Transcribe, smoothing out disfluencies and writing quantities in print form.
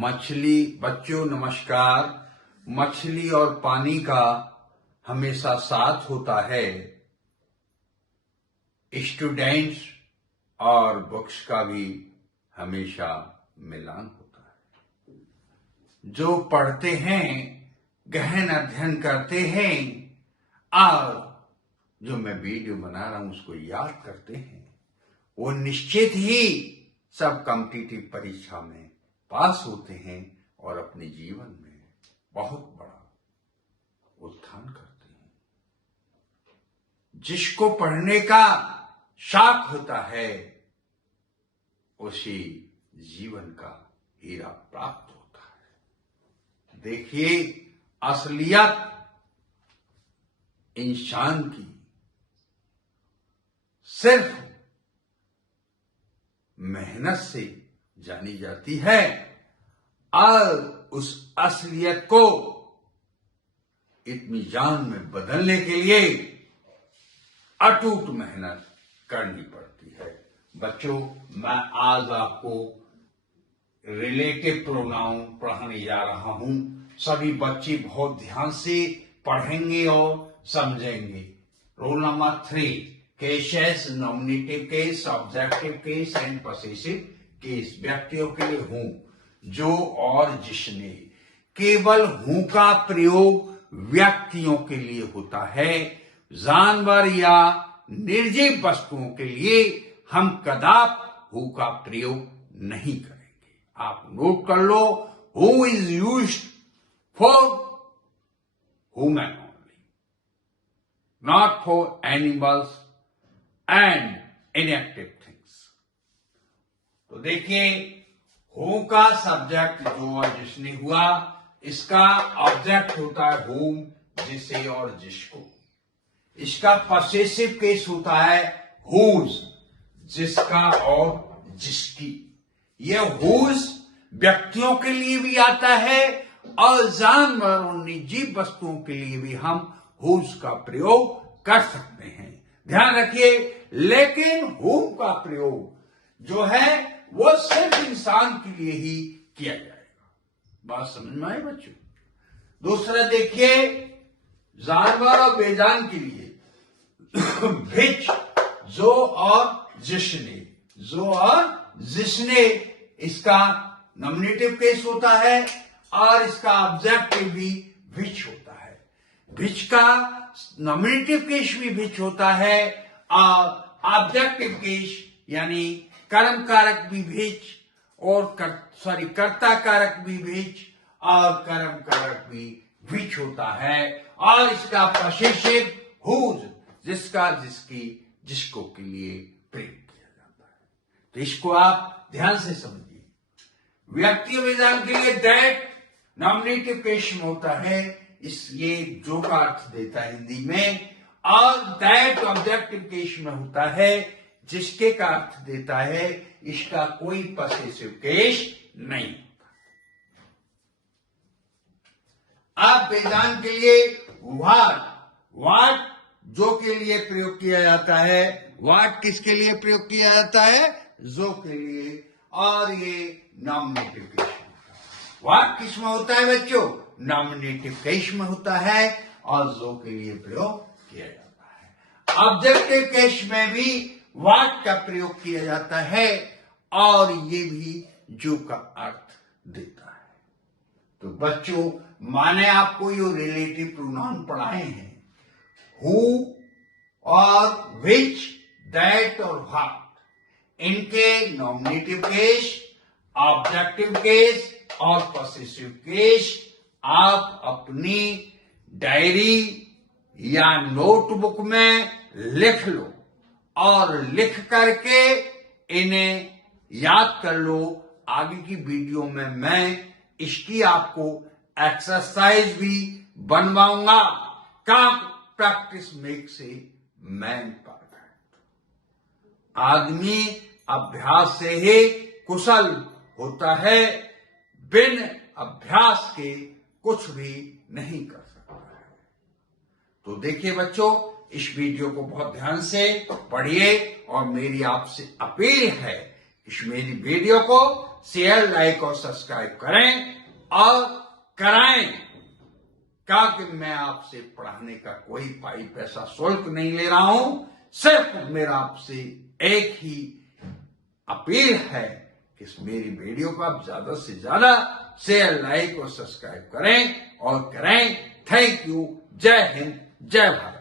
बच्चों नमस्कार। मछली और पानी का हमेशा साथ होता है, स्टूडेंट्स और बुक्स का भी हमेशा मिलान होता है। जो पढ़ते हैं, गहन अध्ययन करते हैं और जो मैं वीडियो बना रहा हूं उसको याद करते हैं, वो निश्चित ही सब कॉम्पिटिटिव परीक्षा में पास होते हैं और अपने जीवन में बहुत बड़ा उत्थान करते हैं। जिसको पढ़ने का शौक होता है उसे जीवन का हीरा प्राप्त होता है। देखिए, असलियत इंसान की सिर्फ मेहनत से जानी जाती है और उस असलियत को इत्मीजान में बदलने के लिए अटूट मेहनत करनी पड़ती है। बच्चों, मैं आज आपको रिलेटिव प्रोनाउन पढ़ाने जा रहा हूं। सभी बच्चे बहुत ध्यान से पढ़ेंगे और समझेंगे। Roll number 3, cases, nominative case, objective case and possessive case. व्यक्तियों के लिए हूं, जो और जिसने। केवल हूं का प्रयोग व्यक्तियों के लिए होता है। जानवर या निर्जीव वस्तुओं के लिए हम कदापि हु का प्रयोग नहीं करेंगे। आप नोट कर लो, who is used for human only, not for animals and inactive things. तो देखिए, हु का सब्जेक्ट जो और जिसने हुआ, इसका ऑब्जेक्ट होता है हुम, जिसे और जिसको। इसका पॉसेसिव केस होता है हुज, जिसका और जिसकी। यह हुज व्यक्तियों के लिए भी आता है और जानवर और निर्जीव वस्तुओं के लिए भी हम हुज का प्रयोग कर सकते हैं। ध्यान रखिए, लेकिन हुम का प्रयोग जो है वो सिर्फ इंसान के लिए ही किया जाएगा। बात समझ में आई बच्चों? दूसरा देखिए, जानवर और बेजान के लिए विच, जो और जिसने। जो और जिसने, इसका नॉमिनेटिव केस होता है और इसका ऑब्जेक्टिव भी विच होता है। विच का नॉमिनेटिव केस भी विच होता है और ऑब्जेक्टिव केस यानी कर्म कारक भी विच और कर्ता कारक भी विच और कर्म कारक भी विच होता है। और इसका पॉसेसिव हुज, जिसका, जिसकी, जिसको के लिए प्रयोग किया जाता है। तो इसको आप ध्यान से समझिए। व्यक्ति विधान के लिए दैट नॉमिनेटिव केस में होता है, ये जो का अर्थ देता है हिंदी में, और दैट ऑब्जेक्टिव केस में होता है, जिसके का अर्थ देता है। इसका कोई पॉसेसिव केस नहीं होता। अब वेदांत के लिए वाट जो के लिए प्रयोग किया जाता है। वाट किसके लिए प्रयोग किया जाता है? जो के लिए। और ये नॉमिनेटिव केस में होता है। वाट किस में होता है बच्चों? नॉमिनेटिव केस में होता है और जो के लिए प्रयोग किया जाता है। ऑब्जेक्टिव केस में भी वाट का प्रयोग किया जाता है और ये भी जो का अर्थ देता है। तो बच्चों, माने आपको ये रिलेटिव प्रोनाउन पढ़ाए हैं, हु और विच, दैट और व्हाट। इनके नॉमिनेटिव केस, ऑब्जेक्टिव केस और पॉसेसिव केस आप अपनी डायरी या नोटबुक में लिख लो और लिख करके इन्हें याद कर लो। आगे की वीडियो में मैं इसकी आपको एक्सरसाइज भी बनवाऊंगा। काम practice makes a man perfect. आदमी अभ्यास से ही कुशल होता है, बिन अभ्यास के कुछ भी नहीं कर सकता है। तो देखिए बच्चों, इस वीडियो को बहुत ध्यान से पढ़िए और मेरी आपसे अपील है, इस मेरी वीडियो को शेयर, लाइक और सब्सक्राइब करें और कराएं, क्योंकि मैं आपसे पढ़ाने का कोई पैसा शुल्क नहीं ले रहा हूं। सिर्फ मेरा आपसे एक ही अपील है कि मेरी वीडियो को आप ज्यादा से ज्यादा शेयर, लाइक और सब्सक्राइब करें और करें। Thank you. जय हिंद, जय भारत।